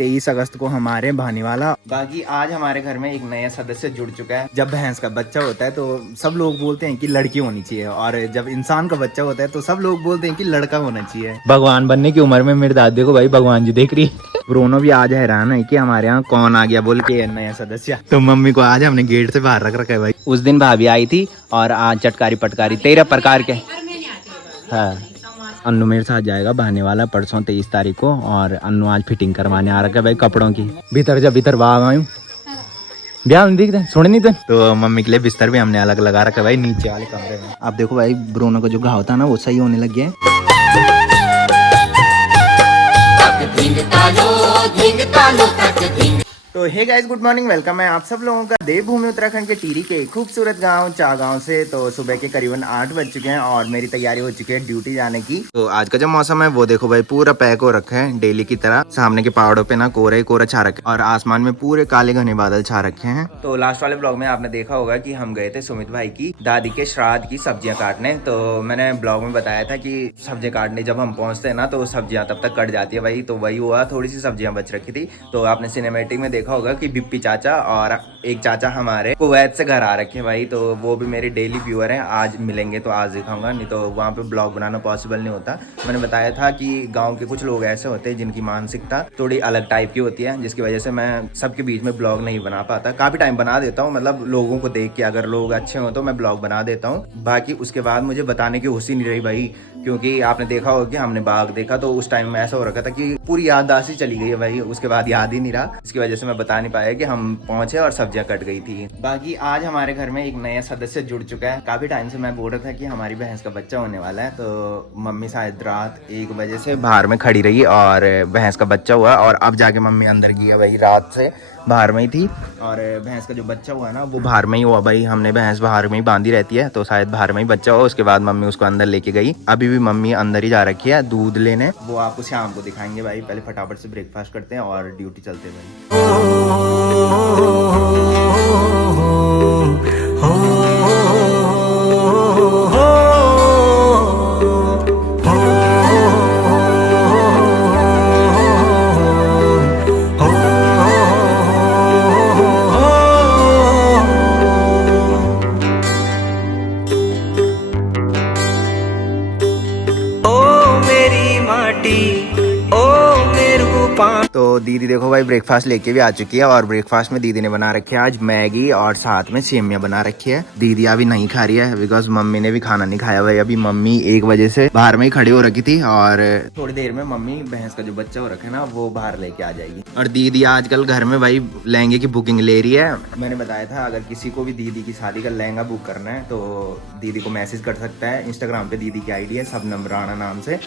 23 अगस्त को हमारे भाने वाला। बाकी आज हमारे घर में एक नया सदस्य जुड़ चुका है। जब भैंस का बच्चा होता है तो सब लोग बोलते हैं कि लड़की होनी चाहिए, और जब इंसान का बच्चा होता है तो सब लोग बोलते हैं कि लड़का होना चाहिए। भगवान बनने की उम्र में मेरे दादी को भाई भगवान जी देख रही है। ब्रोनो भी आज हैरान है कि हमारे यहाँ कौन आ गया बोल के नया सदस्य। तो मम्मी को आज हमने गेट से बाहर रख रखा है भाई। उस दिन भाभी आई थी और आज चटकारी पटकारी 13 प्रकार के। हाँ, अन्नू मेरे साथ जाएगा बहाने वाला परसों 23 तारीख को, और अन्नू आज फिटिंग करवाने आ रखा है भाई कपड़ों की। भीतर जा, भीतर बाहर आयु ब्याह दिख रहे सुन नहीं तो मम्मी के लिए बिस्तर भी हमने अलग लगा रखा है भाई नीचे वाले कमरे में। आप देखो भाई ब्रोनो का जो घाव था ना वो सही होने लग गया है। तो hey guys, good morning, welcome है आप सब लोगों का देवभूमि उत्तराखंड के टिहरी के खूबसूरत गांव चागांव से। तो सुबह के करीबन 8 बज चुके हैं और मेरी तैयारी हो चुकी है ड्यूटी जाने की। तो आज का जो मौसम है वो देखो भाई पूरा पैक हो रखा है डेली की तरह। सामने के पहाड़ों पे ना कोहरा ही कोहरा छा रखा है और आसमान में पूरे काले घने बादल छा रखे हैं। तो लास्ट वाले ब्लॉग में आपने देखा होगा कि हम गए थे सुमित भाई की दादी के श्राद्ध की सब्जियां काटने। तो मैंने ब्लॉग में बताया था कि सब्जियां काटने जब हम पहुंचते हैं ना तो सब्जियां तब तक कट जाती है भाई। तो वही हुआ, थोड़ी सी सब्जियां बच रखी थी। तो आपने सिनेमैटिक में देखा होगा कि बिप्पी चाचा और एक चाचा हमारे कुवैत से घर आ रखे हैं भाई। तो वो भी मेरे डेली व्यूअर हैं। आज मिलेंगे तो आज दिखाऊंगा, नहीं तो वहाँ पे ब्लॉग बनाना पॉसिबल नहीं होता। मैंने बताया था कि गांव के कुछ लोग ऐसे होते हैं जिनकी मानसिकता थोड़ी अलग टाइप की होती है, जिसकी वजह से मैं सबके बीच में ब्लॉग नहीं बना पाता। काफी टाइम बना देता हूँ, मतलब लोगों को देख के अगर लोग अच्छे हो तो मैं ब्लॉग बना देता हूँ। बाकी उसके बाद मुझे बताने की होश ही नहीं रही भाई, क्योंकि आपने देखा होगा कि हमने बाघ देखा तो उस टाइम में ऐसा हो रखा था कि पूरी याददाश्त ही चली गई है भाई। उसके बाद याद ही नहीं रहा, इसकी वजह से मैं बता नहीं पाया कि हम पहुंचे और सब्जियां कट गई थी। बाकी आज हमारे घर में एक नया सदस्य जुड़ चुका है। काफी टाइम से मैं बोल रहा था कि हमारी भैंस का बच्चा होने वाला है। तो मम्मी शायद रात 1 बजे से बाहर में खड़ी रही और भैंस का बच्चा हुआ, और अब जाके मम्मी अंदर गई है भाई। रात से बाहर में ही थी और भैंस का जो बच्चा हुआ ना वो बाहर में ही हुआ भाई। हमने भैंस बाहर में ही बांधी रहती है तो शायद बाहर में ही बच्चा हुआ। उसके बाद मम्मी उसको अंदर लेके गई। अभी भी मम्मी अंदर ही जा रखी है दूध लेने। वो आपको शाम को दिखाएंगे भाई। पहले फटाफट से ब्रेकफास्ट करते हैं और ड्यूटी चलते हैं भाई। तो दीदी देखो भाई ब्रेकफास्ट लेके भी आ चुकी है, और ब्रेकफास्ट में दीदी ने बना रखी है आज मैगी और साथ में सेमियां बना रखी है। दीदी अभी नहीं खा रही है बिकॉज मम्मी ने भी खाना नहीं खाया भाई। अभी मम्मी 1 बजे से बाहर में ही खड़ी हो रखी थी और थोड़ी देर में मम्मी भैंस का जो बच्चा हो रखा है ना वो बाहर लेके आ जाएगी। और दीदी आजकल घर में भाई लहंगे की बुकिंग ले रही है। मैंने बताया था अगर किसी को भी दीदी की शादी का लहंगा बुक करना है तो दीदी को मैसेज कर सकता है। इंस्टाग्राम पे दीदी की आईडी है शबनम राणा नाम से।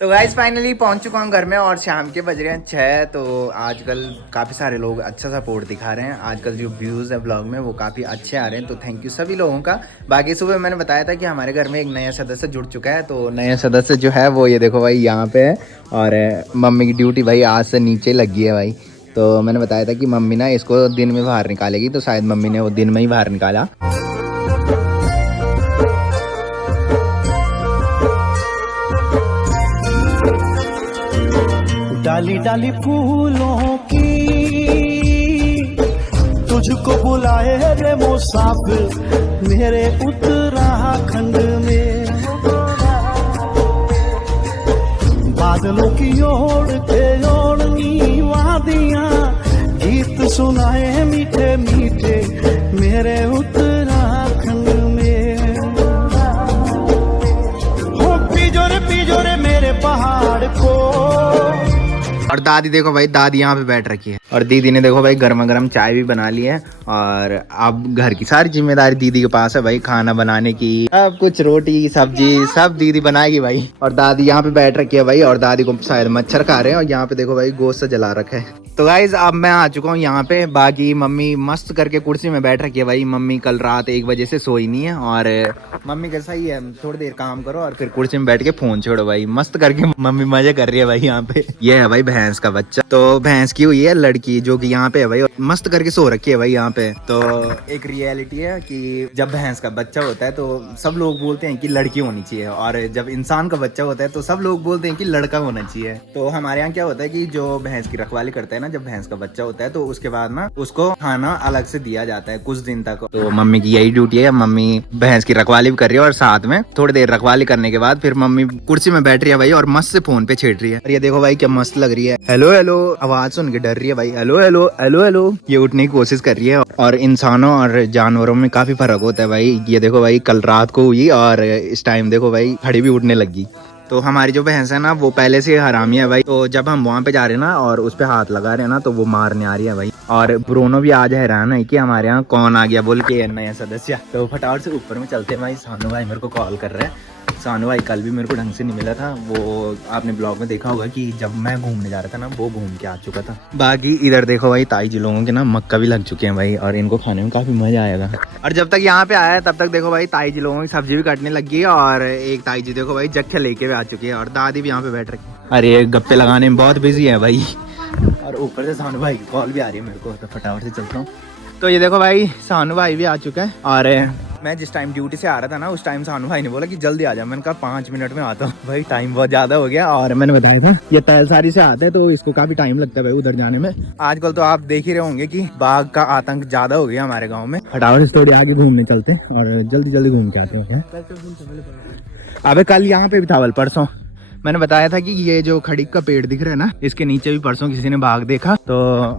तो गाइस फाइनली पहुंच चुका हूँ घर में और शाम के बज रहे हैं 6। तो आजकल काफ़ी सारे लोग अच्छा सपोर्ट दिखा रहे हैं। आजकल जो व्यूज़ है ब्लॉग में वो काफ़ी अच्छे आ रहे हैं, तो थैंक यू सभी लोगों का। बाकी सुबह मैंने बताया था कि हमारे घर में एक नया सदस्य जुड़ चुका है। तो नया सदस्य जो है वो ये देखो भाई यहाँ पे है, और मम्मी की ड्यूटी भाई आज से नीचे लग गई है भाई। तो मैंने बताया था कि मम्मी ना इसको दिन में बाहर निकालेगी, तो शायद मम्मी ने वो दिन में ही बाहर निकाला। डाली डाली फूलों की तुझको बुलाए रे मुसाफिर मेरे उत्तराखंड में। बादलों की ओर के ओढ़नी वादियां गीत सुनाए मीठे मीठे मेरे उत्तराखंड में। हो पिजोरे मेरे पहाड़ को। और दादी देखो भाई, दादी यहाँ पे बैठ रखी है और दीदी ने देखो भाई गर्मा गर्म चाय भी बना ली है। और अब घर की सारी जिम्मेदारी दीदी के पास है भाई, खाना बनाने की। अब कुछ रोटी सब्जी सब दीदी बनाएगी भाई। और दादी यहाँ पे बैठ रखी है भाई, और दादी को शायद मच्छर खा रहे हैं। और यहाँ पे देखो भाई गोश्त जला रखा है। तो गाइज अब मैं आ चुका हूँ यहाँ पे। बाकी मम्मी मस्त करके कुर्सी में बैठ रखी है भाई। मम्मी कल रात 1 बजे से सोई नहीं है और मम्मी कैसा ही है, थोड़ी देर काम करो और फिर कुर्सी में बैठ के फोन छोड़ो भाई। मस्त करके मम्मी मजे कर रही है भाई यहाँ पे। ये है भाई भैंस का बच्चा। तो भैंस की हुई है लड़की जो कि यहाँ पे है भाई, मस्त करके सो रखी है भाई यहाँ पे। तो एक रियलिटी है कि जब भैंस का बच्चा होता है तो सब लोग बोलते हैं कि लड़की होनी चाहिए, और जब इंसान का बच्चा होता है तो सब लोग बोलते हैं कि लड़का होना चाहिए। तो हमारे यहाँ क्या होता है कि जो भैंस की रखवाली करता है ना, जब भैंस का बच्चा होता है तो उसके बाद ना उसको खाना अलग से दिया जाता है कुछ दिन तक। तो मम्मी की यही ड्यूटी है, मम्मी भैंस की रखवाली भी कर रही है और साथ में थोड़ी देर रखवाली करने के बाद फिर मम्मी कुर्सी में बैठ रही है भाई और मस्त से फोन पे छेड़ रही है। और ये देखो भाई क्या मस्त लग रही है। हेलो हेलो आवाज सुन के डर रही है भाई। हेलो हेलो हेलो हेलो ये उठने की कोशिश कर रही है। और इंसानों और जानवरों में काफी फर्क होता है भाई। ये देखो भाई कल रात को हुई और इस टाइम देखो भाई खड़ी भी उठने लगी। तो हमारी जो भैंस है ना वो पहले से हरामी है भाई। तो जब हम वहाँ पे जा रहे हैं ना और उस पे हाथ लगा रहे हैं ना तो वो मारने आ रही है भाई। और ब्रोनो भी आज हैरान है कि हमारे यहाँ कौन आ गया बोल के नया सदस्य। तो फटाफट से ऊपर में चलते हैं भाई। सानू भाई मेरे को कॉल कर रहे हैं। सानू भाई कल भी मेरे को ढंग से नहीं मिला था। वो आपने ब्लॉग में देखा होगा कि जब मैं घूमने जा रहा था ना वो घूम के आ चुका था। बाकी इधर देखो भाई ताई जी लोगों के ना मक्का भी लग चुके हैं भाई और इनको खाने में काफी मजा आएगा। और जब तक यहाँ पे आया तब तक देखो भाई ताई जी लोगों की सब्जी भी काटने लग गई है। और एक ताई जी देखो भाई जख्या लेके भी आ चुकी है और दादी भी यहाँ पे बैठ रखी है। अरे गप्पे लगाने में बहुत बिजी है भाई। और ऊपर से सानू भाई की कॉल भी आ रही है मेरे को। तो फटाफट से चलता हूँ। तो ये देखो भाई सानू भाई भी आ चुका है। और मैं जिस टाइम ड्यूटी से आ रहा था ना उस टाइम सानू भाई ने बोला कि जल्दी आ जा। मैंने कहा 5 मिनट में आता हूँ। भाई टाइम बहुत ज्यादा हो गया। और मैंने बताया था ये तहलसारी से आता है तो इसको काफी टाइम लगता है भाई उधर जाने में। आजकल तो आप देख ही रहे होंगे कि बाघ का आतंक ज्यादा हो गया हमारे गाँव में। फटाफट से थोड़ी आगे घूमने चलते और जल्दी जल्दी घूम के आते हैं। अबे कल यहाँ पे भी था बल परसों मैंने बताया था कि ये जो खड़ीक का पेड़ दिख रहा है ना इसके नीचे भी परसों किसी ने बाघ देखा। तो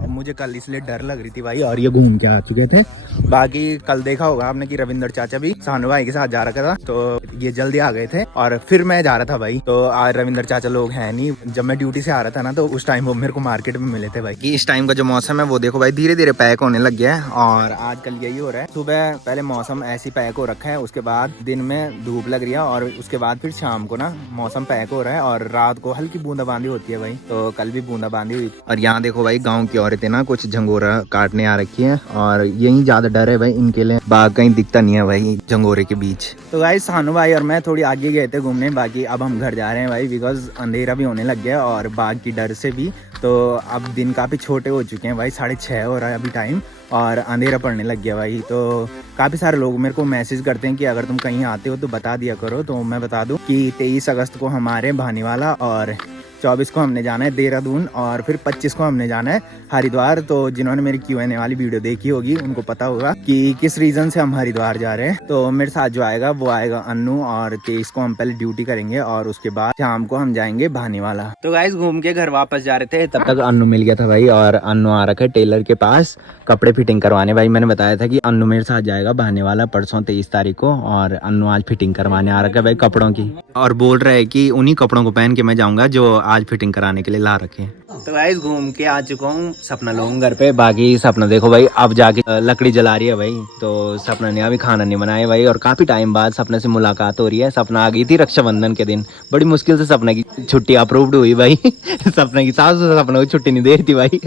मुझे कल इसलिए डर लग रही थी भाई और ये घूम के आ चुके थे। बाकी कल देखा होगा आपने कि रविंदर चाचा भी सानू भाई के साथ जा रखा था तो ये जल्दी आ गए थे और फिर मैं जा रहा था भाई। तो आज रविंदर चाचा लोग हैं नहीं। जब मैं ड्यूटी से आ रहा था ना तो उस टाइम वो मेरे को मार्केट में मिले थे भाई। कि इस टाइम का जो मौसम है वो देखो भाई धीरे धीरे पैक होने लग गया है। और आजकल यही हो रहा है, सुबह पहले मौसम ऐसी पैक हो रखा है, उसके बाद दिन में धूप लग रही है और उसके बाद फिर शाम को ना मौसम पैक हो रहा है और रात को हल्की बूंदाबांदी होती है भाई। तो कल भी बूंदाबांदी हुई। और यहाँ देखो भाई गांव की औरतें ना कुछ झंगोरा काटने आ रखी हैं और यही ज्यादा डर है भाई इनके लिए। बाघ कहीं दिखता नहीं है भाई झंगोरे के बीच। तो भाई सानू भाई और मैं थोड़ी आगे गए थे घूमने। बाकी अब हम घर जा रहे हैं भाई बिकॉज अंधेरा भी होने लग गया और बाघ की डर से भी। तो अब दिन काफी छोटे हो चुके हैं भाई, 6:30 हो रहा है अभी टाइम और अंधेरा पड़ने लग गया भाई। तो काफ़ी सारे लोग मेरे को मैसेज करते हैं कि अगर तुम कहीं आते हो तो बता दिया करो। तो मैं बता दूं कि 23 अगस्त को हमारे भानीवाला और 24 को हमने जाना है देहरादून और फिर 25 को हमने जाना है हरिद्वार। तो जिन्होंने मेरी Q&A वाली वीडियो देखी होगी उनको पता होगा कि किस रीज़न से हम हरिद्वार जा रहे हैं। तो मेरे साथ जो आएगा वो आएगा अन्नू और 23 को हम पहले ड्यूटी करेंगे और उसके बाद शाम को हम जाएंगे भानीवाला। तो गाइस घूम के घर वापस जा रहे थे तब तक अन्नू मिल गया था भाई। और अन्नू आ रखा है टेलर के पास कपड़े फिटिंग करवाने भाई। मैंने बताया था कि अन्नू मेरे साथ जाएगा भानीवाला परसों 23 तारीख को और अन्नू आज फिटिंग करवाने आ रखा है भाई कपड़ों की। और बोल रहा है कि उन्हीं कपड़ों को पहन के मैं जाऊंगा जो आज फिटिंग कराने के लिए ला रखे हैं। तो गाइस घूम के आ चुका हूँ सपना लोगों घर पे। बाकी सपना देखो भाई अब जाके लकड़ी जला रही है भाई। तो सपना ने अभी खाना नहीं बनाया भाई और काफी टाइम बाद सपना से मुलाकात हो रही है। सपना आ गई थी रक्षाबंधन के दिन, बड़ी मुश्किल से सपना की छुट्टी अप्रूव्ड हुई भाई। सपना की सास सपना को छुट्टी नहीं दे रही थी भाई।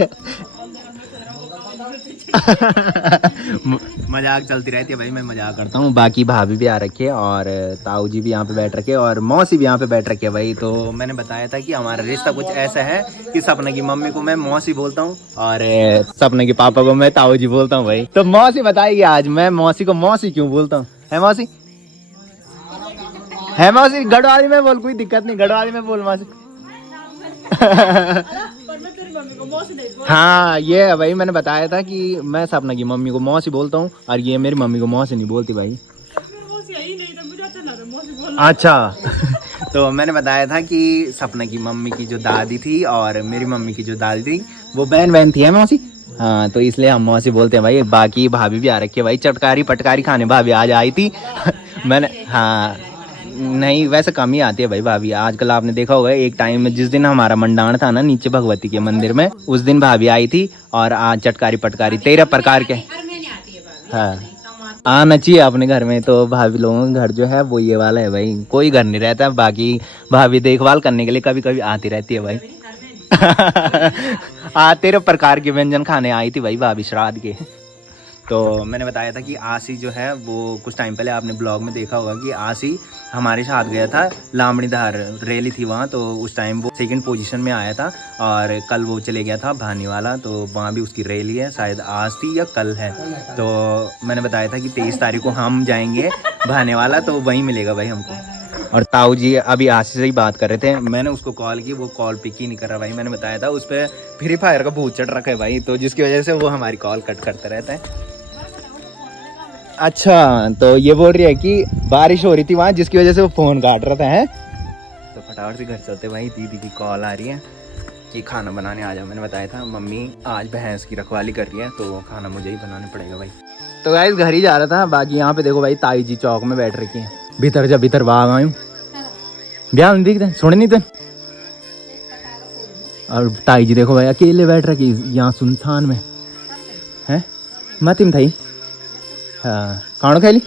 मजाक चलती रहती है भाई, मैं मजाक करता हूँ। बाकी भाभी भी आ रखी है और ताऊ जी भी यहाँ पे बैठ रखे और मौसी भी यहाँ पे बैठ रखी है भाई। तो मैंने बताया था कि हमारा रिश्ता कुछ ऐसा है कि सपना की मम्मी को मैं मौसी बोलता हूँ और सपना के पापा को मैं ताऊ जी बोलता हूँ भाई। तो मौसी बताइए आज मैं मौसी को मौसी क्यों बोलता हूँ? है मौसी? है मौसी? गढ़वाली में बोल, कोई दिक्कत नहीं, गढ़वाली में बोल मौसी। हाँ ये है भाई, मैंने बताया था कि मैं सपना की मम्मी को मौसी बोलता हूँ और ये मेरी मम्मी को मौसी नहीं बोलती भाई। अच्छा। तो मैंने बताया था कि सपना की मम्मी की जो दादी थी और मेरी मम्मी की जो दादी थी वो बहन थी है मौसी। हाँ तो इसलिए हम मौसी बोलते हैं भाई। बाकी भाभी भी आ रखी है भाई, चटकारी पटकारी खाने भाभी आज आई थी। मैंने हाँ नहीं वैसे कम ही आती है भाई भाभी। आजकल आपने देखा होगा एक टाइम में जिस दिन हमारा मंडाण था ना नीचे भगवती के मंदिर में, उस दिन भाभी आई थी और आज चटकारी पटकारी 13 प्रकार के हाँ आना चाहिए अपने घर में। तो भाभी लोगों का घर जो है वो ये वाला है भाई, कोई घर नहीं रहता। बाकी भाभी देखभाल करने के लिए कभी कभी आती रहती है भाई। 13 प्रकार के व्यंजन खाने आई थी भाई भाभी श्राद्ध के। तो मैंने बताया था कि आसी जो है वो कुछ टाइम पहले आपने ब्लॉग में देखा होगा कि आसी हमारे साथ गया था लामड़ीधार रैली थी वहाँ, तो उस टाइम वो सेकंड पोजीशन में आया था। और कल वो चले गया था भानीवाला, तो वहाँ भी उसकी रैली है, शायद आज थी या कल है। तो मैंने बताया था कि 23 तारीख को हम जाएंगे भानीवाला, तो वहीं मिलेगा भाई हमको। और ताऊ जी अभी आशी से ही बात कर रहे थे, मैंने उसको कॉल की, वो कॉल पिक ही नहीं कर रहा भाई। मैंने बताया था उस पर फ्री फायर का भूत चढ़ रखा है भाई, तो जिसकी वजह से वो हमारी कॉल कट करते रहते हैं। अच्छा, तो ये बोल रही है कि बारिश हो रही थी वहाँ, जिसकी वजह से वो फोन काट रहा था है। तो फटाफट से घर चलते भाई, दीदी की कॉल आ रही है कि खाना बनाने आ जाओ। मैंने बताया था मम्मी आज भैंस की रखवाली कर रही है, तो खाना मुझे ही बनाना पड़ेगा भाई। तो गाइस घर ही जा रहा था, बाकी यहाँ पे देखो भाई ताई जी चौक में बैठ रखी है। भीतर जा भीतर बाग आयु ब्याह नहीं दिखते सुने नहीं थे। और ताई जी देखो भाई अकेले बैठ रखी यहाँ सुनसान में है। मतिम थाई हाँ खाना खा ली।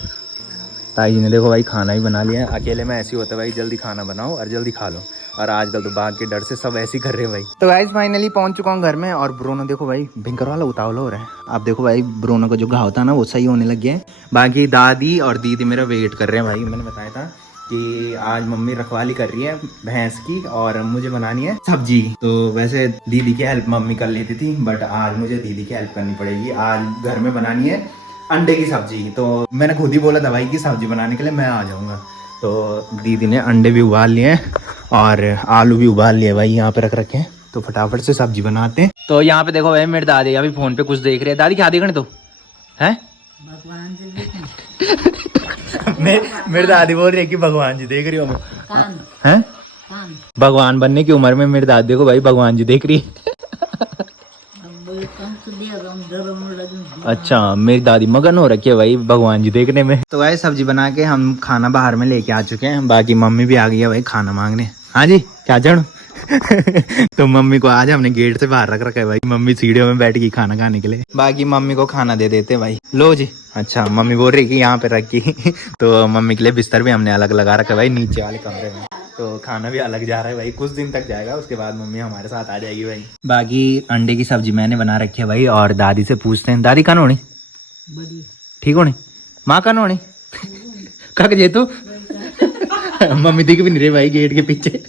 ताई जी ने देखो भाई खाना ही बना लिया है। अकेले में ऐसे ही होता है भाई, जल्दी खाना बनाओ और जल्दी खा लो। और आजकल तो बाघ के डर से सब ऐसे ही कर रहे हैं भाई। तो गाइस फाइनली पहुंच चुका हूँ घर में, और ब्रोनो देखो भाई भयंकर वाला उतावला हो रहा है। आप देखो भाई ब्रोनो का जो घाव था ना वो सही होने लग गया है। बाकी दादी और दीदी मेरा वेट कर रहे हैं भाई। मैंने बताया था कि आज मम्मी रखवाली कर रही है भैंस की और मुझे बनानी है सब्जी। तो वैसे दीदी की हेल्प मम्मी कर लेती थी, बट आज मुझे दीदी की हेल्प करनी पड़ेगी। आज घर में बनानी है अंडे की सब्जी। तो मैंने खुद ही बोला था भाई कि सब्जी बनाने के लिए मैं आ जाऊंगा। तो दीदी ने अंडे भी उबाल लिए हैं और आलू भी उबाल लिए भाई, यहाँ पे रख रखे हैं। तो फटाफट से सब्जी बनाते हैं। तो यहाँ पे देखो भाई मेरे दादी अभी फोन पे कुछ देख रहे हैं। दादी क्या देखने तो है मेरी दादी बोल रही है कि भगवान जी देख रही हो हैं। भगवान बनने की उम्र में मेरी दादी देखो भाई भगवान जी देख रही है। अच्छा मेरी दादी मगन हो रखी है भाई भगवान जी देखने में। तो भाई सब्जी बना के हम खाना बाहर में लेके आ चुके हैं। बाकी मम्मी भी आ गई है भाई खाना मांगने। हाँ जी क्या चढ़ तो मम्मी को आज हमने गेट से बाहर रख रखा है भाई। मम्मी सीढ़ियों में बैठ गई खाना खाने के लिए। बाकी मम्मी को खाना दे देते भाई, लो जी। अच्छा मम्मी बोल रही कि यहाँ पे रखी तो मम्मी के लिए बिस्तर भी हमने अलग लगा रखा है भाई नीचे वाले कमरे में। तो खाना भी अलग जा रहा है भाई, कुछ दिन तक जाएगा, उसके बाद मम्मी हमारे साथ आ जाएगी भाई। बाकी अंडे की सब्जी मैंने बना रखी है भाई, और दादी से पूछते हैं दादी कहाँ होनी ठीक होनी, माँ कहाँ होनी कक जे तू मम्मी दिख भी नहीं रही भाई गेट के पीछे।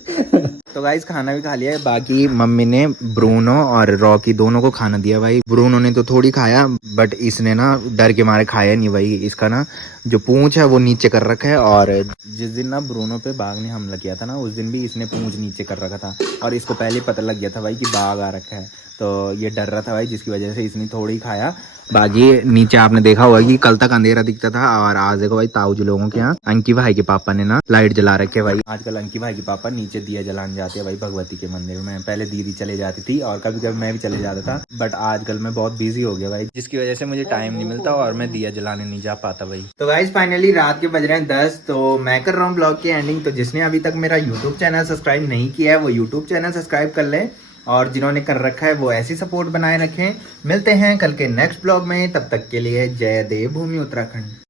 तो गाइस खाना भी खा लिया है। बाकी मम्मी ने ब्रूनो और रॉकी दोनों को खाना दिया भाई। ब्रूनो ने तो थोड़ी खाया, बट इसने ना डर के मारे खाया नहीं भाई। इसका ना जो पूंछ है वो नीचे कर रखा है, और जिस दिन ना ब्रूनो पे बाघ ने हमला किया था ना उस दिन भी इसने पूंछ नीचे कर रखा था, और इसको पहले पता लग गया था भाई कि बाघ आ रखा है। तो ये डर रहा था भाई, जिसकी वजह से इसने थोड़ी खाया। बाकी नीचे आपने देखा होगा कि कल तक अंधेरा दिखता था, और आज देखो भाई ताऊ जी लोगों के यहाँ अंकी भाई के पापा ने ना लाइट जला रखे है भाई। आजकल अंकी भाई के पापा नीचे दिया जलाने जाते हैं भाई भगवती के मंदिर में। पहले दीदी चले जाती थी और कभी कभी मैं भी चले जाता था, बट आजकल मैं बहुत बिजी हो गया भाई, जिसकी वजह से मुझे टाइम नहीं मिलता और मैं दिया जलाने नहीं जा पाता भाई। तो गाइस फाइनली रात के बज रहे हैं 10, तो मैं कर रहा हूँ ब्लॉग की एंडिंग। तो जिसने अभी तक मेरा यूट्यूब चैनल सब्सक्राइब नहीं किया है वो यूट्यूब चैनल सब्सक्राइब कर ले, और जिन्होंने कर रखा है वो ऐसी सपोर्ट बनाए रखें। मिलते हैं कल के नेक्स्ट ब्लॉग में, तब तक के लिए जय देवभूमि उत्तराखंड।